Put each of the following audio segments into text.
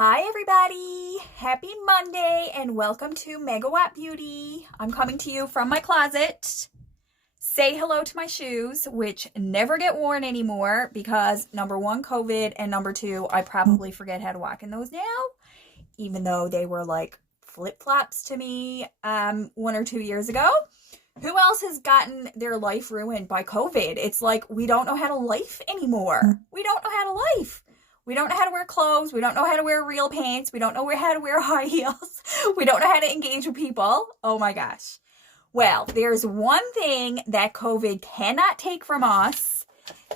Hi everybody! Happy Monday and welcome to Megawatt Beauty. I'm coming to you from my closet. Say hello to my shoes, which never get worn anymore because number one, COVID, and number two, I probably forget how to walk in those now, even though they were like flip-flops to me 1 or 2 years ago. Who else has gotten their life ruined by COVID? It's like we don't know how to life anymore. We don't know how to life. We don't know how to wear clothes. We don't know how to wear real pants. We don't know how to wear high heels. We don't know how to engage with people. Oh my gosh. Well, there's one thing that COVID cannot take from us.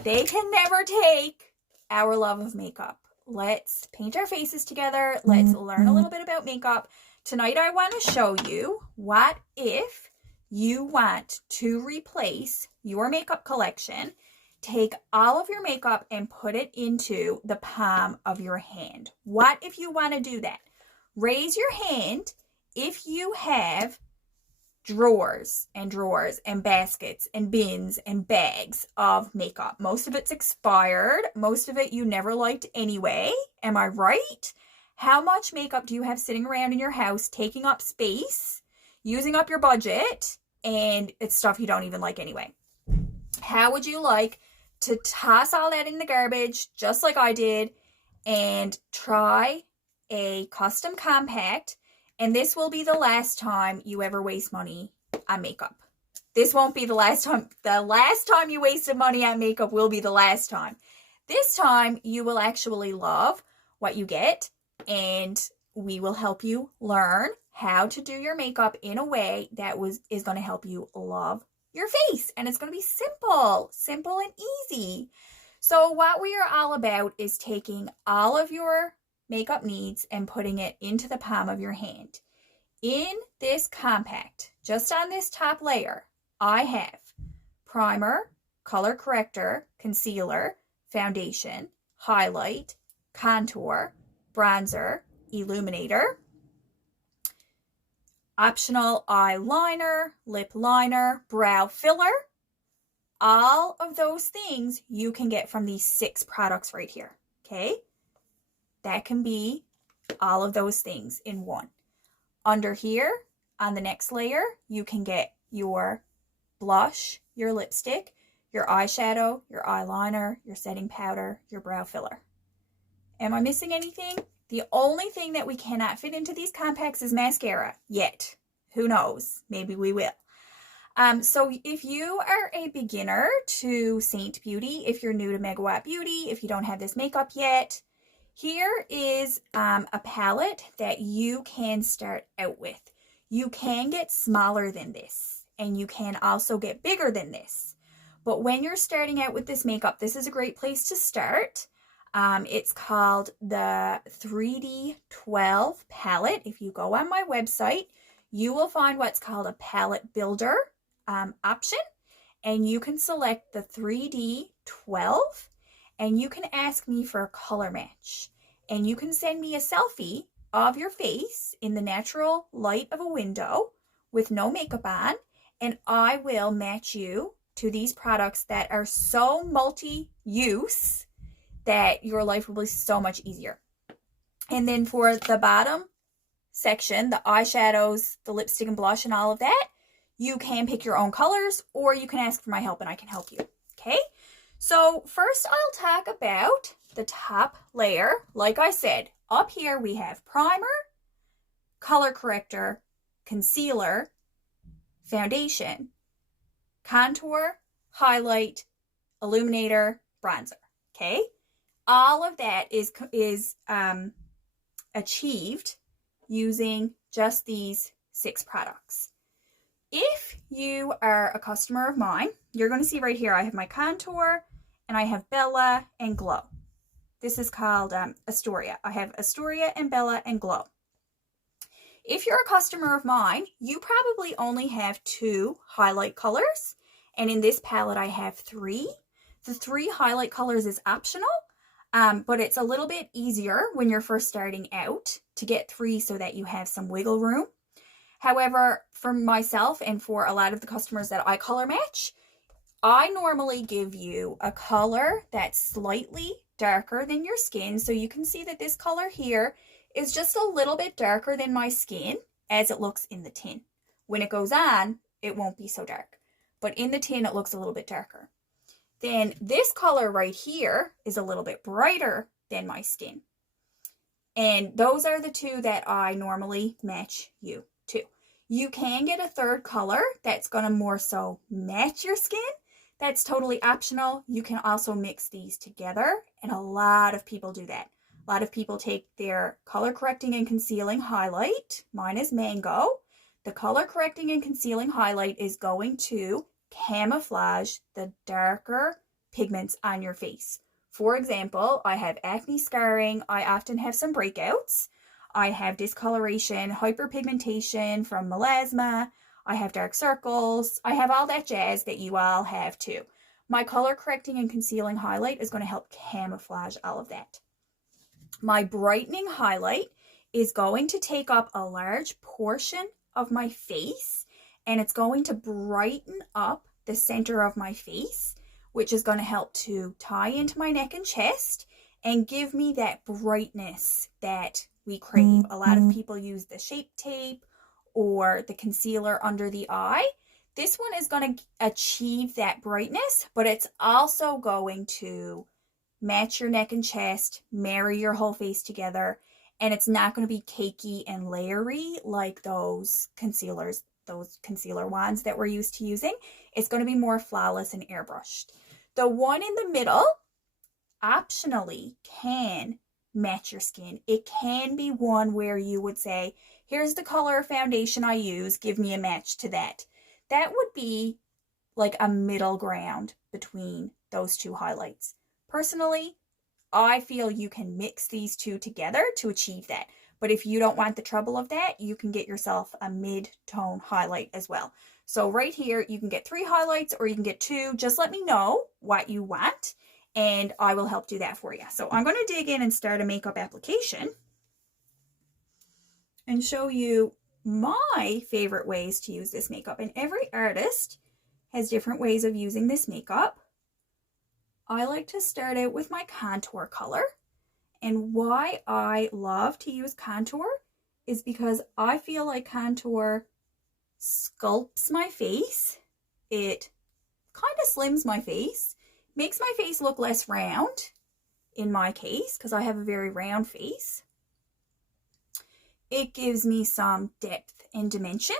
They can never take our love of makeup. Let's paint our faces together. Let's learn a little bit about makeup. Tonight I want to show you what if you want to replace your makeup collection. Take all of your makeup and put it into the palm of your hand. What if you want to do that? Raise your hand if you have drawers and baskets and bins and bags of makeup. Most of it's expired. Most of it you never liked anyway. Am I right? How much makeup do you have sitting around in your house, taking up space, using up your budget, and it's stuff you don't even like anyway? How would you like to toss all that in the garbage, just like I did, and try a custom compact? And this will be the last time you ever waste money on makeup. This won't be the last time. The last time you wasted money on makeup will be the last time. This time you will actually love what you get, and we will help you learn how to do your makeup in a way that is going to help you love your face, and it's going to be simple and easy. So what we are all about is taking all of your makeup needs and putting it into the palm of your hand. In this compact, just on this top layer, I have primer, color corrector, concealer, foundation, highlight, contour, bronzer, illuminator, optional eyeliner, lip liner, brow filler. All of those things you can get from these 6 products right here, okay? That can be all of those things in one. Under here, on the next layer, you can get your blush, your lipstick, your eyeshadow, your eyeliner, your setting powder, your brow filler. Am I missing anything? The only thing that we cannot fit into these compacts is mascara, yet. Who knows? Maybe we will. So if you are a beginner to Saint Beauty, if you're new to Megawatt Beauty, if you don't have this makeup yet, here is a palette that you can start out with. You can get smaller than this, and you can also get bigger than this. But when you're starting out with this makeup, this is a great place to start. It's called the 3D12 palette. If you go on my website, you will find what's called a palette builder option, and you can select the 3D12, and you can ask me for a color match, and you can send me a selfie of your face in the natural light of a window with no makeup on, and I will match you to these products that are so multi-use that your life will be so much easier. And then for the bottom section, the eyeshadows, the lipstick and blush and all of that, you can pick your own colors, or you can ask for my help and I can help you. Okay? So first I'll talk about the top layer. Like I said, up here we have primer, color corrector, concealer, foundation, contour, highlight, illuminator, bronzer. Okay? All of that is achieved using just these 6 products. If you are a customer of mine, you're going to see right here I have my contour and I have Bella and Glow. This is called Astoria. I have Astoria and Bella and Glow. If you're a customer of mine, you probably only have 2 highlight colors, and in this palette I have 3. The 3 highlight colors is optional. But it's a little bit easier when you're first starting out to get 3 so that you have some wiggle room. However, for myself and for a lot of the customers that I color match, I normally give you a color that's slightly darker than your skin. So you can see that this color here is just a little bit darker than my skin as it looks in the tin. When it goes on, it won't be so dark. But in the tin, it looks a little bit darker. Then this color right here is a little bit brighter than my skin. And those are the two that I normally match you to. You can get a third color that's going to more so match your skin. That's totally optional. You can also mix these together, and a lot of people do that. A lot of people take their color correcting and concealing highlight. Mine is Mango. The color correcting and concealing highlight is going to camouflage the darker pigments on your face. For example, I have acne scarring. I often have some breakouts. I have discoloration, hyperpigmentation from melasma. I have dark circles. I have all that jazz that you all have too. My color correcting and concealing highlight is going to help camouflage all of that. My brightening highlight is going to take up a large portion of my face, and it's going to brighten up the center of my face, which is going to help to tie into my neck and chest and give me that brightness that we crave. A lot of people use the Shape Tape or the concealer under the eye. This one is going to achieve that brightness, but it's also going to match your neck and chest, marry your whole face together, and it's not going to be cakey and layery like those concealers, those concealer wands that we're used to using. It's going to be more flawless and airbrushed. The one in the middle optionally can match your skin. It can be one where you would say, here's the color of foundation I use, give me a match to that. That would be like a middle ground between those two highlights. Personally, I feel you can mix these two together to achieve that. But if you don't want the trouble of that, you can get yourself a mid-tone highlight as well. So right here, you can get 3 highlights or you can get 2. Just let me know what you want, and I will help do that for you. So I'm going to dig in and start a makeup application and show you my favorite ways to use this makeup. And every artist has different ways of using this makeup. I like to start out with my contour color. And why I love to use contour is because I feel like contour sculpts my face. It kind of slims my face, makes my face look less round in my case because I have a very round face. It gives me some depth and dimension.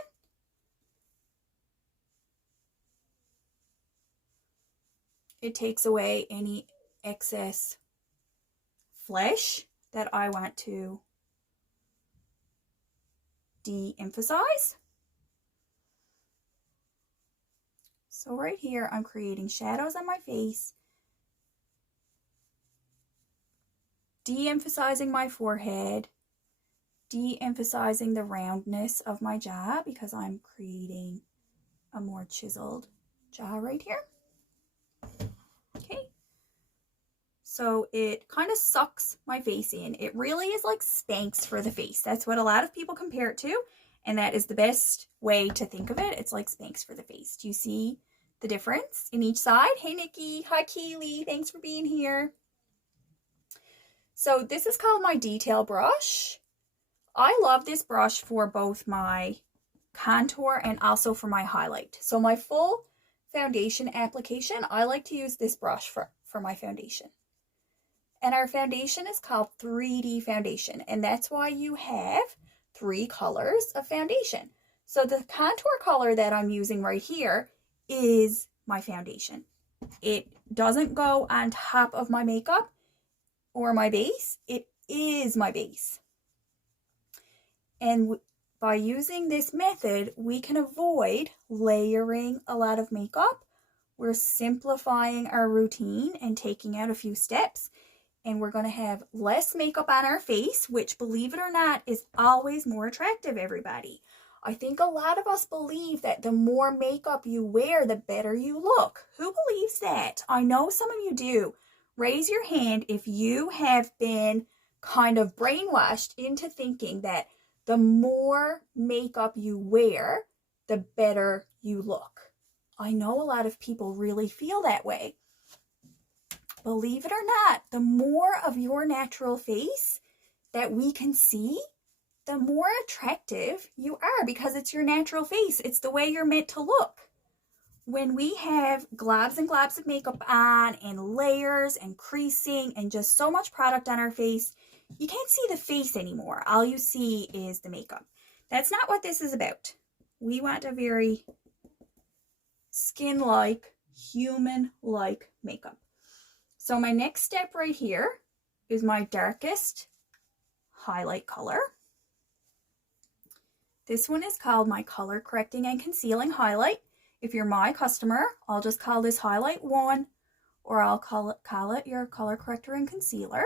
It takes away any excess flesh that I want to de-emphasize. So right here, I'm creating shadows on my face, de-emphasizing my forehead, de-emphasizing the roundness of my jaw because I'm creating a more chiseled jaw right here. Okay. So it kind of sucks my face in. It really is like Spanx for the face. That's what a lot of people compare it to. And that is the best way to think of it. It's like Spanx for the face. Do you see the difference in each side? Hey, Nikki. Hi, Keely. Thanks for being here. So this is called my detail brush. I love this brush for both my contour and also for my highlight. So my full foundation application, I like to use this brush for my foundation. And our foundation is called 3D foundation. And that's why you have 3 colors of foundation. So the contour color that I'm using right here is my foundation. It doesn't go on top of my makeup or my base. It is my base. And by using this method, we can avoid layering a lot of makeup. We're simplifying our routine and taking out a few steps. And we're going to have less makeup on our face, which, believe it or not, is always more attractive, everybody. I think a lot of us believe that the more makeup you wear, the better you look. Who believes that? I know some of you do. Raise your hand if you have been kind of brainwashed into thinking that the more makeup you wear, the better you look. I know a lot of people really feel that way. believe it or not, the more of your natural face that we can see, the more attractive you are because it's your natural face. It's the way you're meant to look. When we have globs and globs of makeup on and layers and creasing and just so much product on our face, you can't see the face anymore. All you see is the makeup. That's not what this is about. We want a very skin-like, human-like makeup. So my next step right here is my darkest highlight color. This one is called my Color Correcting and Concealing Highlight. If you're my customer, I'll just call this Highlight 1, or I'll call it your Color Corrector and Concealer.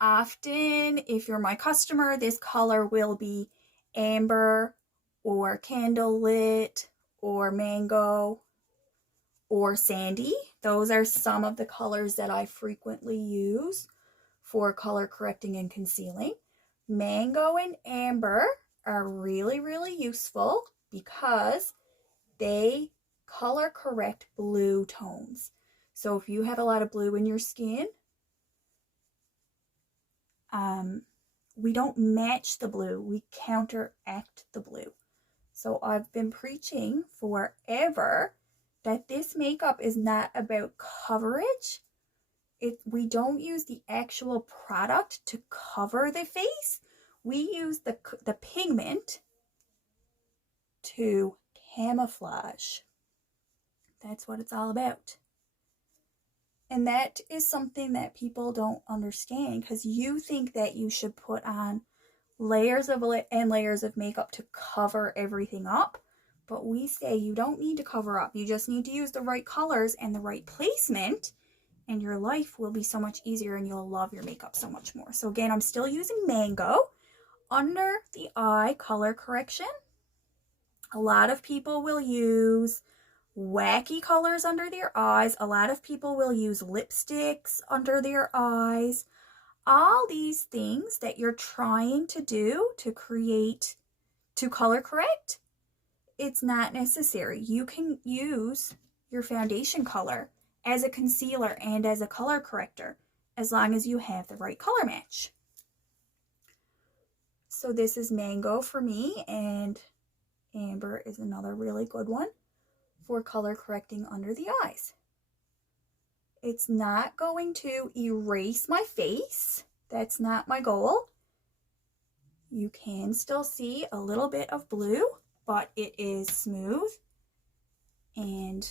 Often, if you're my customer, this color will be Amber or Candlelit or Mango or Sandy. Those are some of the colors that I frequently use for color correcting and concealing. Mango and Amber are really, really useful because they color correct blue tones. So if you have a lot of blue in your skin, we don't match the blue, we counteract the blue. So I've been preaching forever that this makeup is not about coverage. We don't use the actual product to cover the face. We use the pigment to camouflage. That's what it's all about. And that is something that people don't understand because you think that you should put on layers and layers of makeup to cover everything up. But we say you don't need to cover up. You just need to use the right colors and the right placement, and your life will be so much easier and you'll love your makeup so much more. So again, I'm still using Mango under the eye color correction. A lot of people will use wacky colors under their eyes. A lot of people will use lipsticks under their eyes. All these things that you're trying to do to color correct, it's not necessary. You can use your foundation color as a concealer and as a color corrector as long as you have the right color match. So this is Mango for me, and Amber is another really good one for color correcting under the eyes. It's not going to erase my face. That's not my goal. You can still see a little bit of blue, but it is smooth and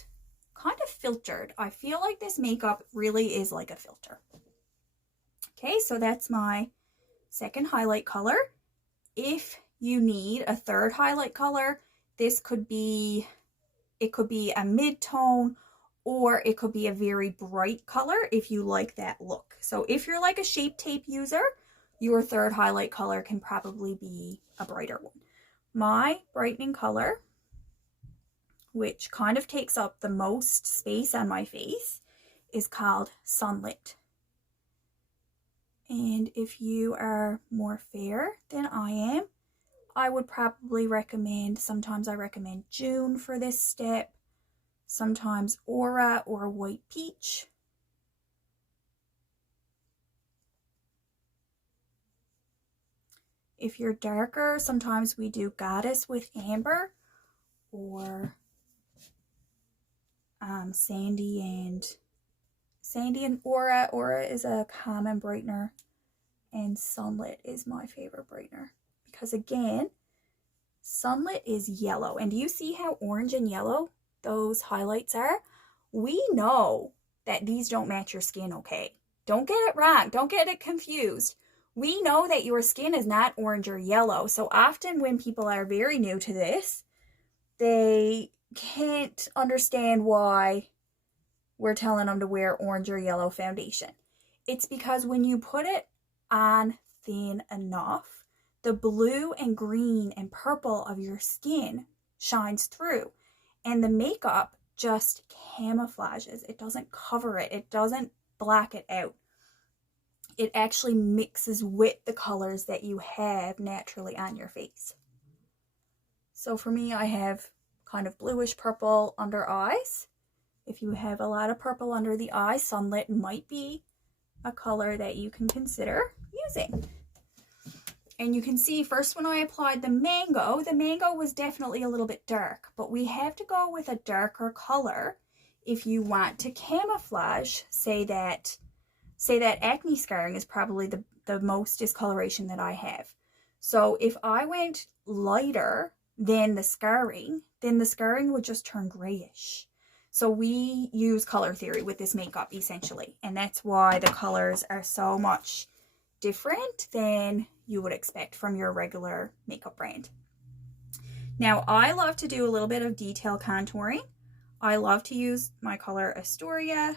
kind of filtered. I feel like this makeup really is like a filter. Okay, so that's my second highlight color. If you need a third highlight color, this could be, it could be a mid-tone, or it could be a very bright color if you like that look. So if you're like a Shape Tape user, your third highlight color can probably be a brighter one. My brightening color, which kind of takes up the most space on my face, is called Sunlit. And if you are more fair than I am, I would probably recommend, sometimes I recommend June for this step, sometimes Aura or White Peach. If you're darker, sometimes we do Goddess with Amber or Sandy and Aura. Aura is a common brightener, and Sunlit is my favorite brightener because again, Sunlit is yellow. And do you see how orange and yellow those highlights are? We know that these don't match your skin, okay? Don't get it wrong. Don't get it confused. We know that your skin is not orange or yellow. So often when people are very new to this, they can't understand why we're telling them to wear orange or yellow foundation. It's because when you put it on thin enough, the blue and green and purple of your skin shines through, and the makeup just camouflages. It doesn't cover it. It doesn't black it out. It actually mixes with the colors that you have naturally on your face. So for me, I have kind of bluish purple under eyes, If you have a lot of purple under the eye, Sunlit might be a color that you can consider using. And you can see first when I applied the mango was definitely a little bit dark, but we have to go with a darker color if you want to camouflage, say that acne scarring is probably the most discoloration that I have. So if I went lighter than the scarring, then the scarring would just turn grayish. So we use color theory with this makeup essentially, and that's why the colors are so much different than you would expect from your regular makeup brand. Now, I love to do a little bit of detail contouring. I love to use my color Astoria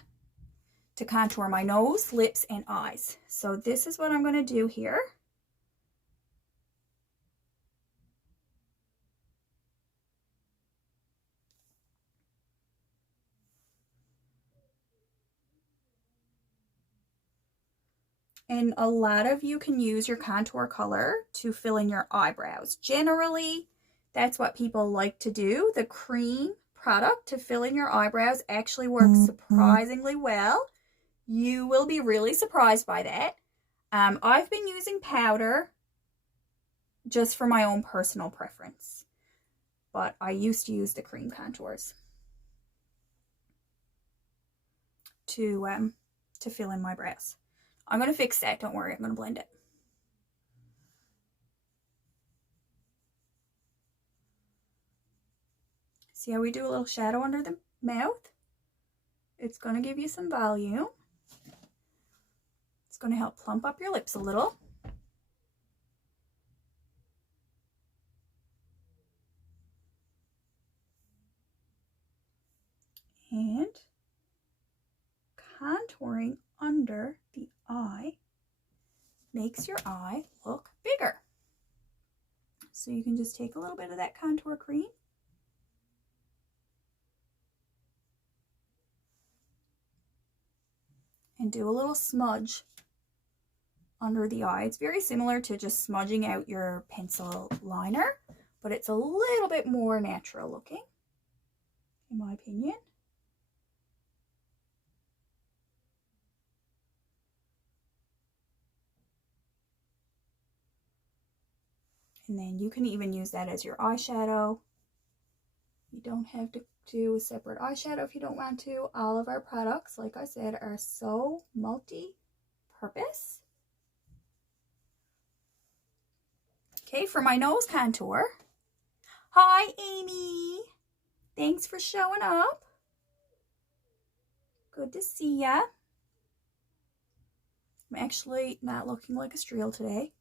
to contour my nose, lips, and eyes. So this is what I'm going to do here. And a lot of you can use your contour color to fill in your eyebrows. Generally, that's what people like to do. The cream product to fill in your eyebrows actually works surprisingly well. You will be really surprised by that. I've been using powder just for my own personal preference, but I used to use the cream contours to fill in my brows. I'm going to fix that. Don't worry. I'm going to blend it. See how we do a little shadow under the mouth? It's going to give you some volume. It's going to help plump up your lips a little. And contouring under the eye makes your eye look bigger. So you can just take a little bit of that contour cream and do a little smudge under the eye. It's very similar to just smudging out your pencil liner, but it's a little bit more natural looking, in my opinion. And then you can even use that as your eyeshadow. You don't have to do a separate eyeshadow if you don't want to. All of our products, like I said, are so multi-purpose. Okay, for my nose contour. Hi, Amy. Thanks for showing up. Good to see ya. I'm actually not looking like a streel today.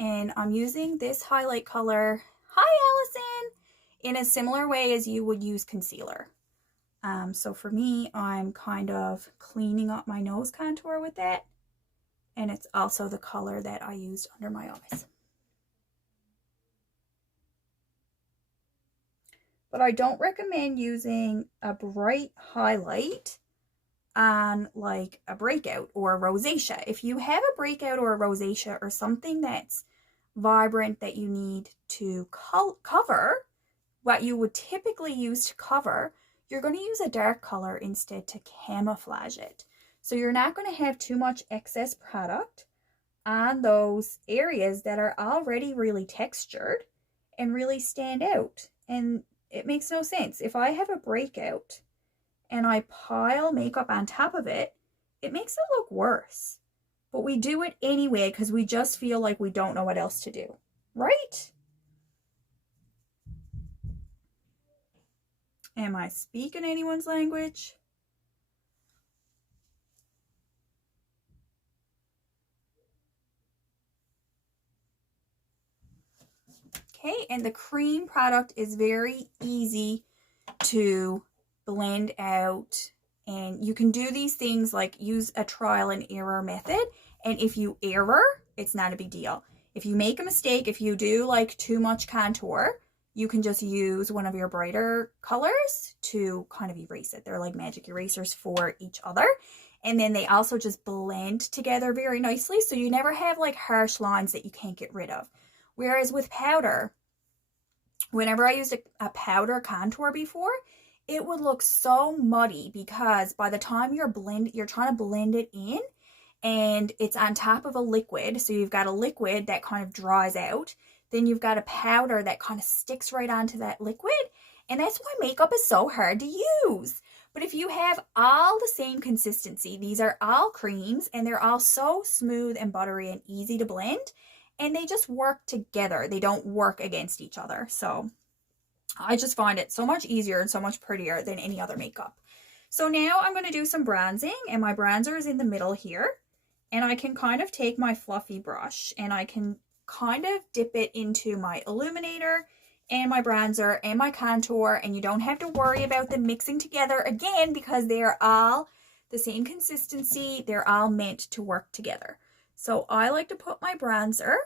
And I'm using this highlight color, hi Allison, in a similar way as you would use concealer. So for me, I'm kind of cleaning up my nose contour with that. And it's also the color that I used under my eyes. But I don't recommend using a bright highlight on like a breakout or a rosacea. If you have a breakout or a rosacea or something that's vibrant that you need to cover, what you would typically use to cover, you're going to use a dark color instead to camouflage it. So you're not going to have too much excess product on those areas that are already really textured and really stand out. And it makes no sense. If I have a breakout and I pile makeup on top of it, it makes it look worse. But we do it anyway because we just feel like we don't know what else to do, right? Am I speaking anyone's language? Okay, and the cream product is very easy to blend out, and you can do these things like use a trial and error method, and if you error, it's not a big deal. If you make a mistake, if you do like too much contour, you can just use one of your brighter colors to kind of erase it. They're like magic erasers for each other, And then they also just blend together very nicely. So you never have like harsh lines that you can't get rid of. Whereas with powder, whenever I used a powder contour before, it would look so muddy because by the time you're trying to blend it in and it's on top of a liquid. So you've got a liquid that kind of dries out. Then you've got a powder that kind of sticks right onto that liquid. And that's why makeup is so hard to use. But if you have all the same consistency, these are all creams and they're all so smooth and buttery and easy to blend. And they just work together. They don't work against each other. So I just find it so much easier and so much prettier than any other makeup. So now I'm going to do some bronzing, and my bronzer is in the middle here. And I can kind of take my fluffy brush and I can kind of dip it into my illuminator and my bronzer and my contour, and you don't have to worry about them mixing together again because they're all the same consistency. They're all meant to work together. So I like to put my bronzer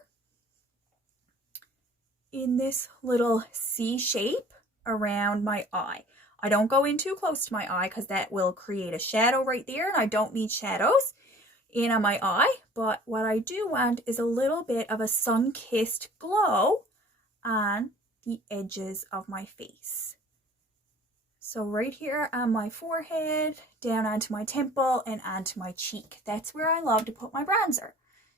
in this little C shape around my eye. I don't go in too close to my eye because that will create a shadow right there, and I don't need shadows in on my eye. But what I do want is a little bit of a sun-kissed glow on the edges of my face. So right here on my forehead, down onto my temple, and onto my cheek. That's where I love to put my bronzer.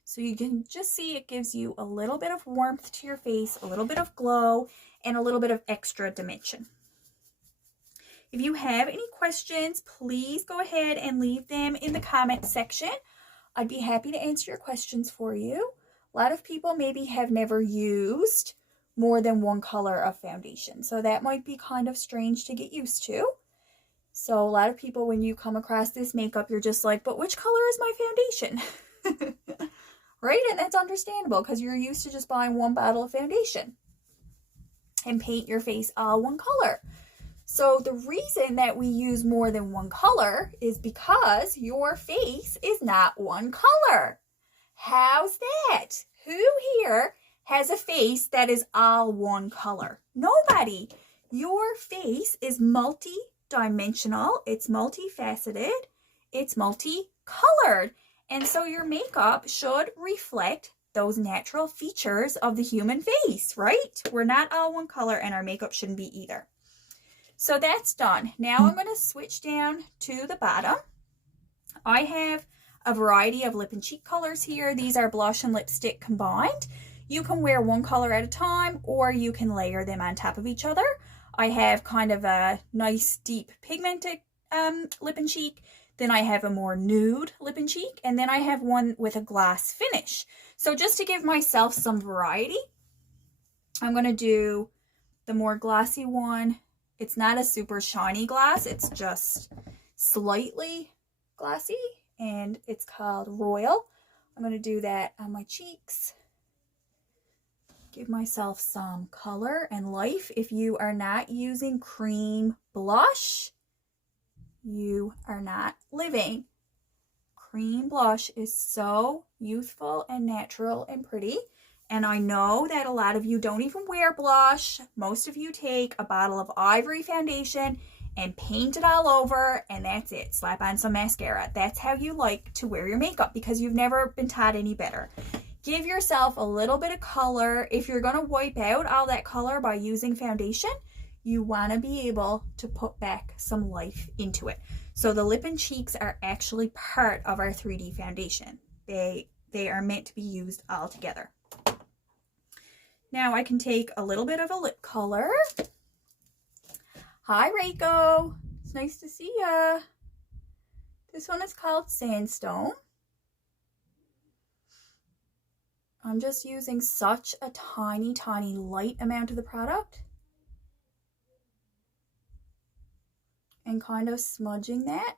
So you can just see it gives you a little bit of warmth to your face, a little bit of glow, and a little bit of extra dimension. If you have any questions, please go ahead and leave them in the comment section. I'd be happy to answer your questions for you. A lot of people maybe have never used more than one color of foundation, so that might be kind of strange to get used to. So a lot of people, when you come across this makeup, you're just like, but which color is my foundation? Right? And that's understandable because you're used to just buying one bottle of foundation and paint your face all one color. So the reason that we use more than one color is because your face is not one color. How's that? Who here has a face that is all one color? Nobody. Your face is multi-dimensional, it's multifaceted, it's multicolored. And so your makeup should reflect those natural features of the human face, right? We're not all one color, and our makeup shouldn't be either. So that's done. Now I'm going to switch down to the bottom. I have a variety of lip and cheek colors here. These are blush and lipstick combined. You can wear one color at a time, or you can layer them on top of each other. I have kind of a nice deep pigmented lip and cheek. Then I have a more nude lip and cheek, and then I have one with a gloss finish. So just to give myself some variety, I'm going to do the more glossy one. It's not a super shiny gloss, it's just slightly glossy, and it's called Royal. I'm going to do that on my cheeks. Give myself some color and life. If you are not using cream blush, you are not living. Cream blush is so youthful and natural and pretty. And I know that a lot of you don't even wear blush. Most of you take a bottle of Ivory foundation and paint it all over, and that's it. Slap on some mascara. That's how you like to wear your makeup because you've never been taught any better. Give yourself a little bit of color. If you're going to wipe out all that color by using foundation, you want to be able to put back some life into it. So the lip and cheeks are actually part of our 3D foundation. They are meant to be used all together. Now I can take a little bit of a lip color. Hi, Reiko. It's nice to see ya. This one is called Sandstone. I'm just using such a tiny, tiny light amount of the product and kind of smudging that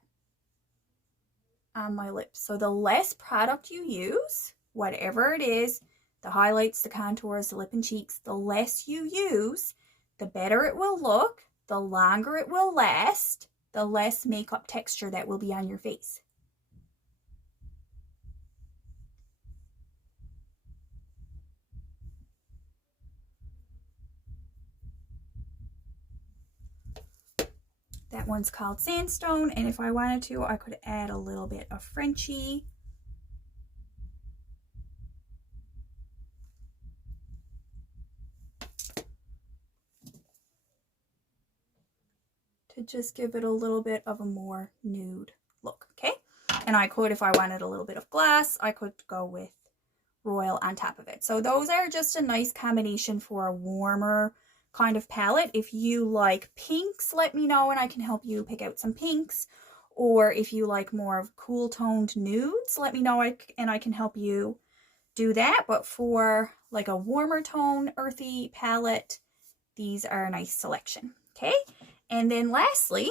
on my lips. So the less product you use, whatever it is, the highlights, the contours, the lip and cheeks, the less you use, the better it will look, the longer it will last, the less makeup texture that will be on your face. That one's called Sandstone, and if I wanted to, I could add a little bit of Frenchie. To just give it a little bit of a more nude look, okay? And I could, if I wanted a little bit of glass, I could go with Royal on top of it. So those are just a nice combination for a warmer kind of palette. If you like pinks, let me know and I can help you pick out some pinks. Or if you like more of cool toned nudes, let me know and I can help you do that. But for like a warmer tone, earthy palette, these are a nice selection, okay? And then lastly,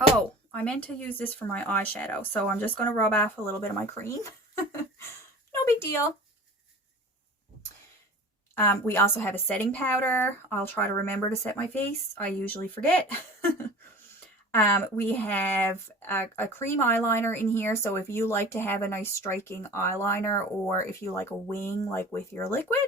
oh, I meant to use this for my eyeshadow, so I'm just going to rub off a little bit of my cream. No big deal. We also have a setting powder. I'll try to remember to set my face. I usually forget. We have a cream eyeliner in here, so if you like to have a nice striking eyeliner, or if you like a wing like with your liquid,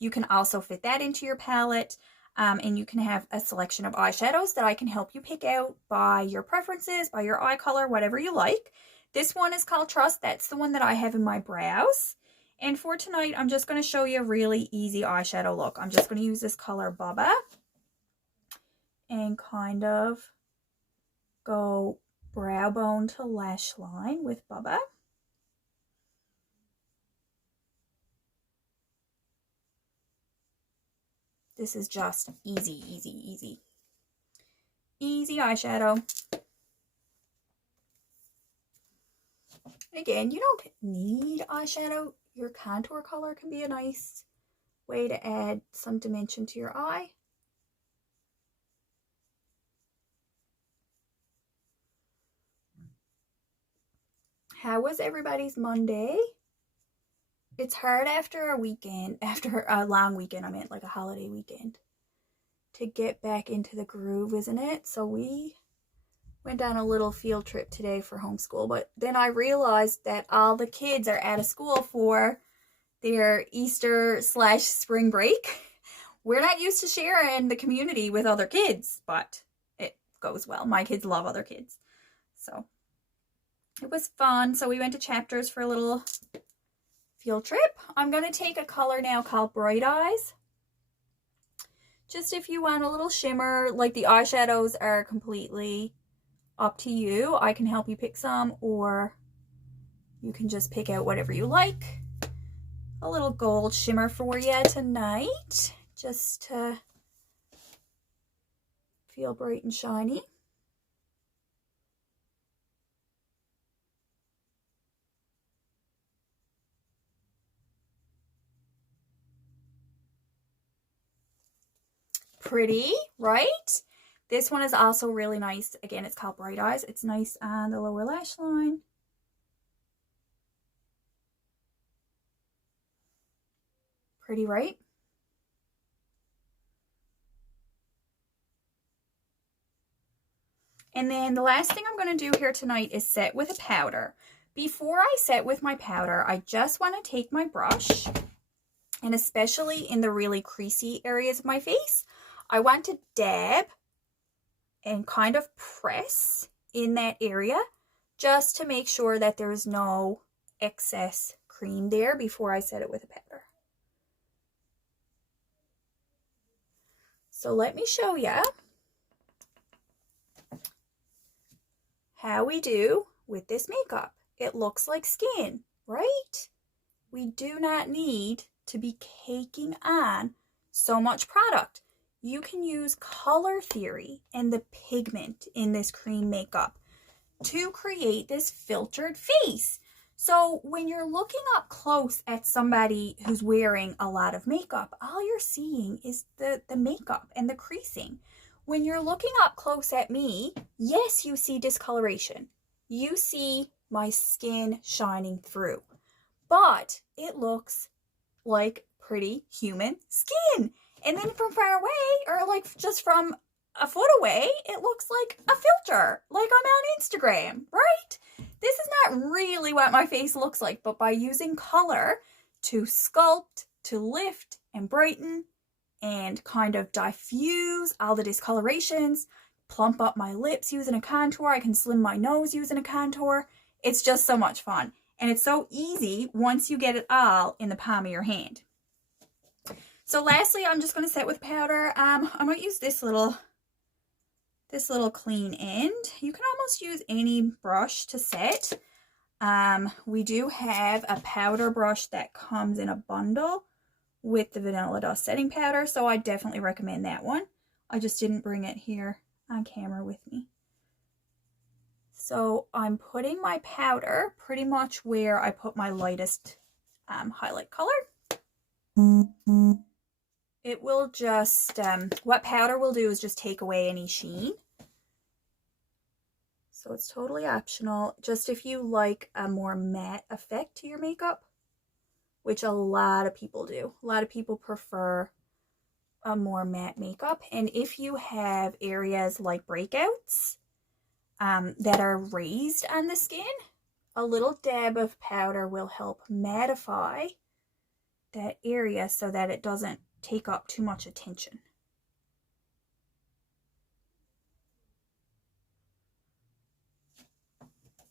you can also fit that into your palette. And you can have a selection of eyeshadows that I can help you pick out by your preferences, by your eye color, whatever you like. This one is called Trust. That's the one that I have in my brows. And for tonight, I'm just going to show you a really easy eyeshadow look. I'm just going to use this color Bubba and kind of go brow bone to lash line with Bubba. This is just easy, easy, easy. Easy eyeshadow. Again, you don't need eyeshadow. Your contour color can be a nice way to add some dimension to your eye. How was everybody's Monday? It's hard after a weekend, after a long weekend, I meant like a holiday weekend, to get back into the groove, isn't it? So we went on a little field trip today for homeschool, but then I realized that all the kids are out of school for their Easter / spring break. We're not used to sharing the community with other kids, but it goes well. My kids love other kids. So it was fun. So we went to Chapters for a little field trip. I'm going to take a color now called Bright Eyes. Just if you want a little shimmer, like the eyeshadows are completely up to you. I can help you pick some, or you can just pick out whatever you like. A little gold shimmer for you tonight, just to feel bright and shiny. Pretty, right? This one is also really nice. Again, it's called Bright Eyes. It's nice on the lower lash line. Pretty, right? And then the last thing I'm going to do here tonight is set with a powder. Before I set with my powder, I just want to take my brush, and especially in the really creasy areas of my face, I want to dab and kind of press in that area just to make sure that there's no excess cream there before I set it with a powder. So let me show you how we do with this makeup. It looks like skin, right? We do not need to be caking on so much product. You can use color theory and the pigment in this cream makeup to create this filtered face. So when you're looking up close at somebody who's wearing a lot of makeup, all you're seeing is the makeup and the creasing. When you're looking up close at me, yes, you see discoloration. You see my skin shining through, but it looks like pretty human skin. And then from far away, or like just from a foot away, it looks like a filter, like I'm on Instagram, right? This is not really what my face looks like, but by using color to sculpt, to lift and brighten, and kind of diffuse all the discolorations, plump up my lips using a contour. I can slim my nose using a contour. It's just so much fun. And it's so easy once you get it all in the palm of your hand. So lastly, I'm just going to set with powder. I might use this little clean end. You can almost use any brush to set. We do have a powder brush that comes in a bundle with the Vanilla Dust setting powder, so I definitely recommend that one. I just didn't bring it here on camera with me. So I'm putting my powder pretty much where I put my lightest highlight color. It will just, what powder will do is just take away any sheen. So it's totally optional, just if you like a more matte effect to your makeup, which a lot of people do. A lot of people prefer a more matte makeup. And if you have areas like breakouts that are raised on the skin, a little dab of powder will help mattify that area so that it doesn't take up too much attention.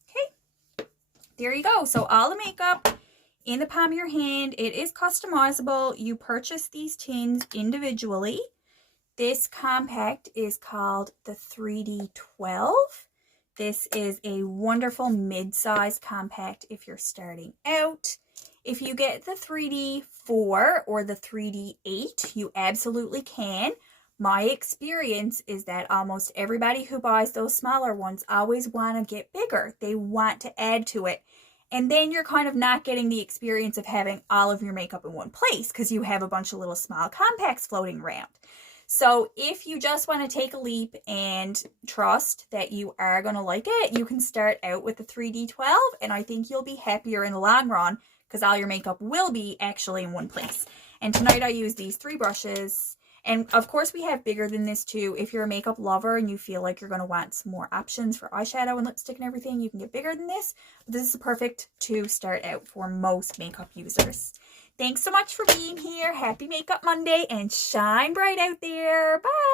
Okay, there you go. So all the makeup in the palm of your hand. It is customizable. You purchase these tins individually. This compact is called the 3D12. This is a wonderful mid-size compact if you're starting out. If you get the 3D4 or the 3D8, you absolutely can. My experience is that almost everybody who buys those smaller ones always want to get bigger. They want to add to it. And then you're kind of not getting the experience of having all of your makeup in one place because you have a bunch of little small compacts floating around. So if you just want to take a leap and trust that you are going to like it, you can start out with the 3D12, and I think you'll be happier in the long run because all your makeup will be actually in one place. And tonight I used these 3 brushes. And of course we have bigger than this too. If you're a makeup lover and you feel like you're going to want some more options for eyeshadow and lipstick and everything, you can get bigger than this. But this is perfect to start out for most makeup users. Thanks so much for being here. Happy Makeup Monday and shine bright out there. Bye.